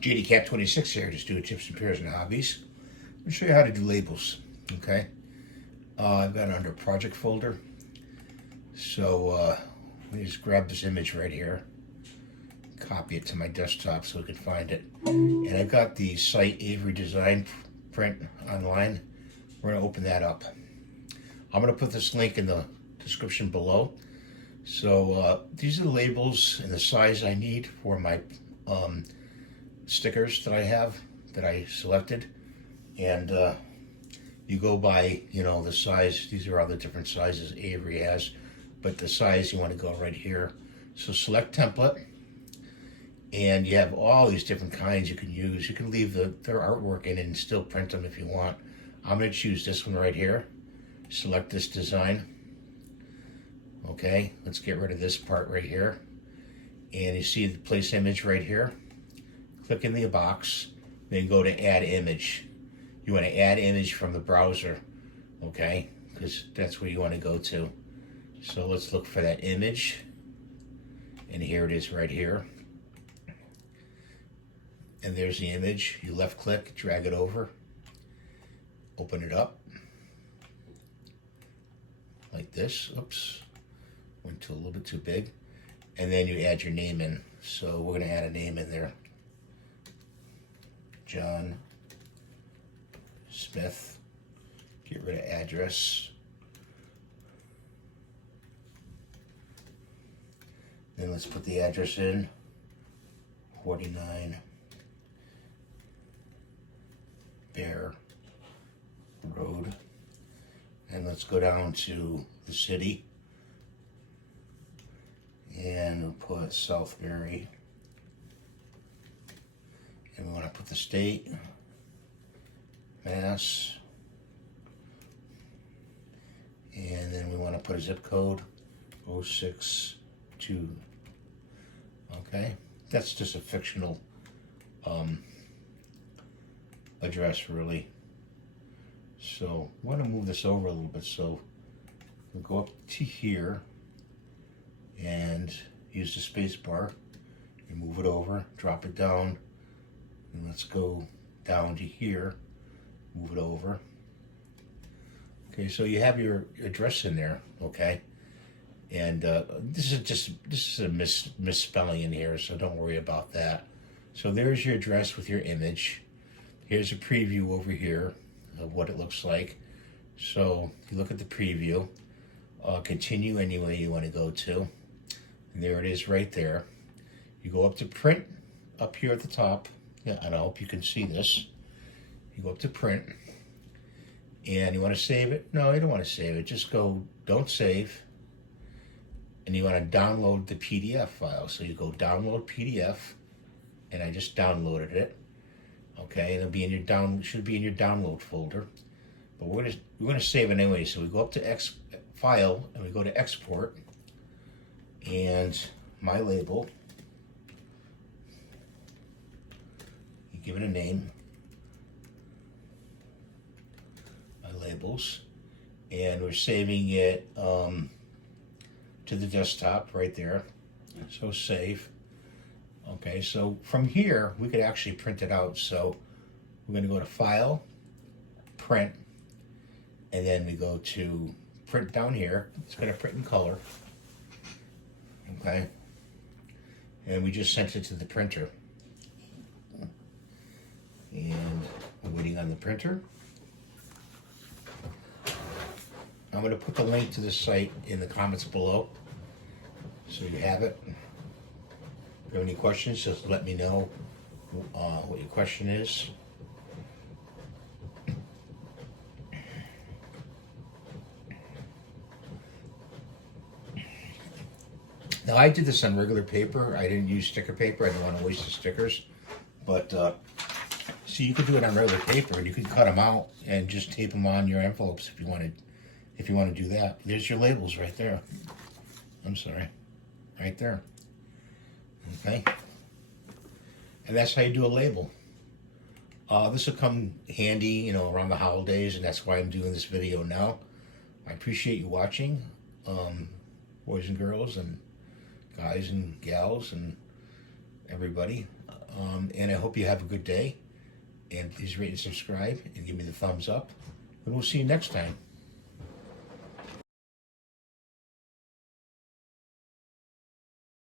JD Cap 26 here, just doing tips and pairs and hobbies. I'm going to show you how to do labels, okay? I've got it under project folder. So let me just grab this image right here, copy it to my desktop so we can find it. And I've got the site Avery Design print online. We're going to open that up. I'm going to put this link in the description below. So these are the labels and the size I need for my stickers that I have, that I selected. And you go by, the size. These are all the different sizes Avery has, but the size you want to go right here. So select template, and you have all these different kinds you can use. You can leave their artwork in and still print them if you want. I'm going to choose this one right here. Select this design. Okay, let's get rid of this part right here. And you see the place image right here. Click in the box, then go to add image. You want to add image from the browser, okay? Because that's where you want to go to. So let's look for that image. And here it is right here. And there's the image. You left click, drag it over, open it up. Like this. Oops. Went to a little bit too big. And then you add your name in. So we're going to add a name in there. John Smith. Get rid of address. Then let's put the address in. 49 Bear Road. And let's go down to the city. And we'll put Southbury. And we want to put the state, Mass. And then we want to put a zip code, 062. Okay, that's just a fictional address, really. So I want to move this over a little bit. So we'll go up to here and use the space bar and move it over, drop it down. And let's go down to here, move it over. Okay, so you have your address in there, okay? And this is a misspelling in here, so don't worry about that. So there's your address with your image. Here's a preview over here of what it looks like. So you look at the preview, continue any way you want to go to. And there it is right there. You go up to print, up here at the top. Yeah, and I hope you can see this. You go up to print, and you want to save it. No, you don't want to save it. Just go, don't save. And you want to download the PDF file. So you go download PDF, and I just downloaded it. Okay, and it'll be in your should be in your download folder. But we're gonna save it anyway. So we go up to file, and we go to export, and my label. You give it a name. My labels, and we're saving it to the desktop right there. So save. Okay, so from here we could actually print it out. So we're going to go to File, Print, and then we go to Print down here. It's going to print in color. Okay, and we just sent it to the printer. And we're waiting on the printer. I'm going to put the link to the site in the comments below, so you have it. If you have any questions, just let me know what your question is. Now, I did this on regular paper. I didn't use sticker paper. I didn't want to waste the stickers. But, see, you could do it on regular paper, and you could cut them out and just tape them on your envelopes if you wanted. If you want to do that. There's your labels right there. I'm sorry. Right there. Okay. And that's how you do a label. This will come handy, around the holidays, and that's why I'm doing this video now. I appreciate you watching, boys and girls and guys and gals and everybody. And I hope you have a good day. And please rate and subscribe and give me the thumbs up. And we'll see you next time.